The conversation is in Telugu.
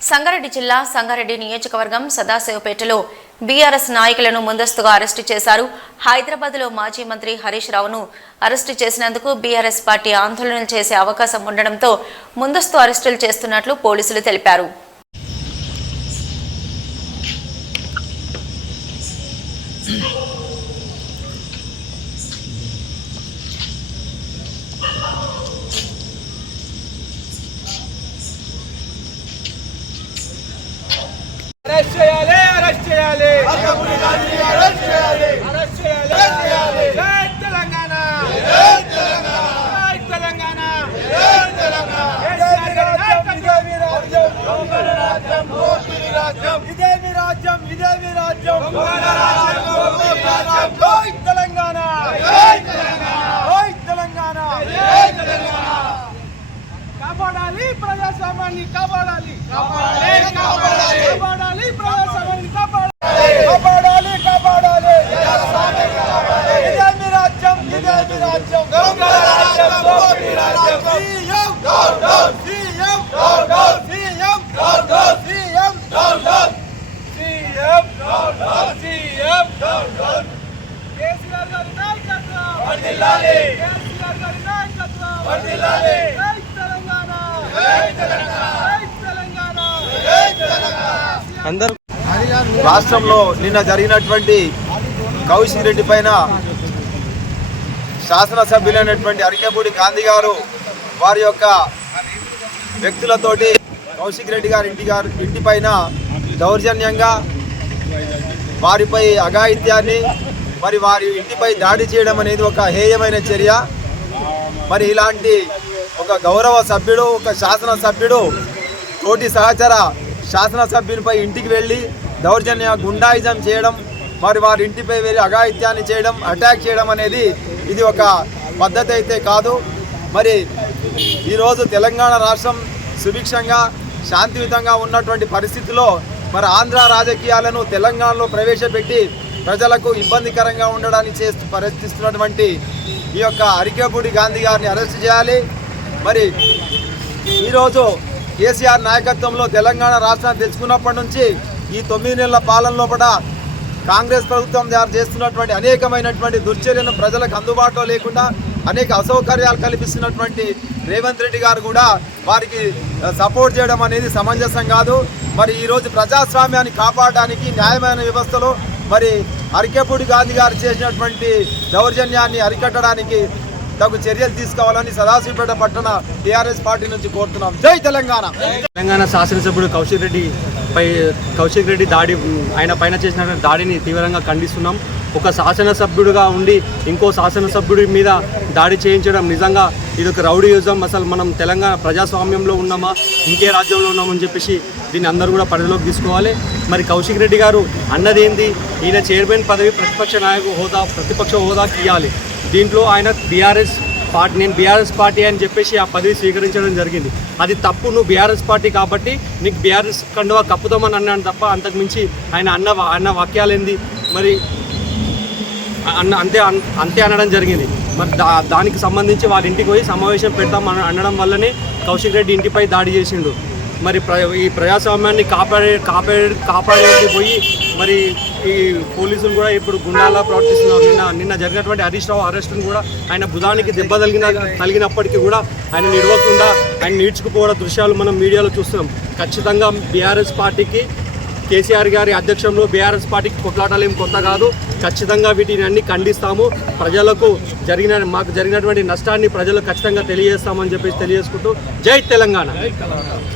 సంగారెడ్డి జిల్లా సంగారెడ్డి నియోజకవర్గం సదాశివపేటలో బీఆర్ఎస్ నాయకులను ముందస్తుగా అరెస్టు చేశారు. హైదరాబాద్లో మాజీ మంత్రి హరీష్ రావును అరెస్టు చేసినందుకు బీఆర్ఎస్ పార్టీ ఆందోళనలు చేసే అవకాశం ఉండడంతో ముందస్తు అరెస్టులు చేస్తున్నట్లు పోలీసులు తెలిపారు. అరెస్ట్ చేయాలి అరెస్ట్ చేయాలి అరెస్ట్ చేయాలి అరెస్ట్ చేయాలి జై తెలంగాణ జై తెలంగాణ జై తెలంగాణ జై తెలంగాణ ఇదే రాజ్యం దొంగల రాజ్యం దోపిడీ రాజ్యం ఇదే రాజ్యం దొంగల రాజ్యం దోపిడీ రాజ్యం జై తెలంగాణ జై తెలంగాణ జై తెలంగాణ జై తెలంగాణ కాపాడాలి ప్రజాస్వామ్యాన్ని కాపాడాలి కాపాడాలి కాపాడాలి కాపాడాలి ప్రజాస్వామ్యాన్ని కాపాడాలి కాపాడాలి కాపాడాలి ప్రజాస్వామ్యాన్ని కాపాడాలి ఇదే రాజ్యం దొంగల రాజ్యం దోపిడీ రాజ్యం CM down down CM down down CM down down CM down down CM down down CM down down KCR గారి నాయకత్వం వర్ధిల్లాలి కేసీఆర్ గారి నాయకత్వం వర్ధిల్లాలి రాష్ట్రంలో నిన్న జరిగినటువంటి కౌశిక్ రెడ్డి పైన శాసనసభ్యులైనటువంటి అరికెపూడి గాంధీ గారు వారి యొక్క వ్యక్తులతోటి కౌశిక్ రెడ్డి ఇంటి పైన దౌర్జన్యంగా వారిపై అఘాయిత్యాన్ని మరి వారి ఇంటిపై దాడి చేయడం అనేది ఒక హేయమైన చర్య. మరి ఇలాంటి ఒక గౌరవ సభ్యుడు ఒక శాసనసభ్యుడు తోటి సహచర శాసనసభ్యునిపై ఇంటికి వెళ్ళి దౌర్జన్య గుండాయిజం చేయడం, మరి వారి ఇంటిపై వెళ్ళి అఘాయిత్యాన్ని చేయడం, అటాక్ చేయడం అనేది ఇది ఒక పద్ధతి అయితే కాదు. మరి ఈరోజు తెలంగాణ రాష్ట్రం సుభిక్షంగా శాంతియుతంగా ఉన్నటువంటి పరిస్థితిలో మరి ఆంధ్ర రాజకీయాలను తెలంగాణలో ప్రవేశపెట్టి ప్రజలకు ఇబ్బందికరంగా ఉండడానికి ప్రయత్నిస్తున్నటువంటి ఈ యొక్క అరికెపూడి గాంధీ గారిని అరెస్ట్ చేయాలి. మరి ఈరోజు కేసీఆర్ నాయకత్వంలో తెలంగాణ రాష్ట్రాన్ని తెచ్చుకున్నప్పటి నుంచి ఈ 9 నెలల పాలన లోపల కాంగ్రెస్ ప్రభుత్వం చేస్తున్నటువంటి అనేకమైనటువంటి దుర్చర్యను ప్రజలకు అందుబాటులో లేకుండా అనేక అసౌకర్యాలు కల్పిస్తున్నటువంటి రేవంత్ రెడ్డి గారు కూడా వారికి సపోర్ట్ చేయడం అనేది సమంజసం కాదు. మరి ఈరోజు ప్రజాస్వామ్యాన్ని కాపాడడానికి న్యాయమైన వ్యవస్థలో మరి అరికెపూడి గాంధీ గారు చేసినటువంటి దౌర్జన్యాన్ని అరికట్టడానికి తగు చర్యలు తీసుకోవాలని సదాశివపేట పట్టణ టీఆర్ఎస్ పార్టీ నుంచి కోరుతున్నాం. జై తెలంగాణ. తెలంగాణ శాసనసభ్యుడు కౌశిక్ రెడ్డి దాడి ఆయన పైన చేసిన దాడిని తీవ్రంగా ఖండిస్తున్నాం. ఒక శాసనసభ్యుడిగా ఉండి ఇంకో శాసనసభ్యుడి మీద దాడి చేయించడం నిజంగా ఇది ఒక రౌడీయుజం. అసలు మనం తెలంగాణ ప్రజాస్వామ్యంలో ఉన్నామా ఇంకే రాజ్యంలో ఉన్నామని చెప్పేసి దీన్ని అందరూ కూడా పరిధిలోకి తీసుకోవాలి. మరి కౌశిక్ రెడ్డి గారు అన్నదేంది, ఈయన చైర్మన్ పదవి ప్రతిపక్ష హోదాకి ఇవ్వాలి. దీంట్లో ఆయన నేను బీఆర్ఎస్ పార్టీ అని చెప్పేసి ఆ పదవి స్వీకరించడం జరిగింది. అది తప్పు. నువ్వు బీఆర్ఎస్ పార్టీ కాబట్టి నీకు బీఆర్ఎస్ కండువా కప్పుదామని అన్నాను తప్ప అంతకుమించి ఆయన అన్న వాక్యాలేంది మరి అంతే అనడం జరిగింది. మరి దానికి సంబంధించి వాళ్ళ ఇంటికి పోయి సమావేశం పెడతాం అనడం వల్లనే కౌశిక్ రెడ్డి ఇంటిపై దాడి చేసిండు. మరి ఈ ప్రజాస్వామ్యాన్ని కాపాడేది పోయి మరి ఈ పోలీసులు కూడా ఇప్పుడు గుండాలా ప్రవర్తిస్తున్నారు. నిన్న జరిగినటువంటి హరీష్ రావు అరెస్టును కూడా ఆయన భుజానికి దెబ్బ తగిలినప్పటికీ కూడా ఆయన నిడవకుండా ఆయన నీడ్చుకుపోవడం దృశ్యాలు మనం మీడియాలో చూస్తున్నాం. ఖచ్చితంగా బీఆర్ఎస్ పార్టీకి కేసీఆర్ గారి అధ్యక్షంలో బీఆర్ఎస్ పార్టీకి కొట్లాటాలేం కొత్త కాదు. ఖచ్చితంగా వీటిని అన్ని ఖండిస్తాము. మాకు జరిగినటువంటి నష్టాన్ని ప్రజలకు ఖచ్చితంగా తెలియజేస్తామని చెప్పేసి తెలియజేసుకుంటూ జై తెలంగాణ.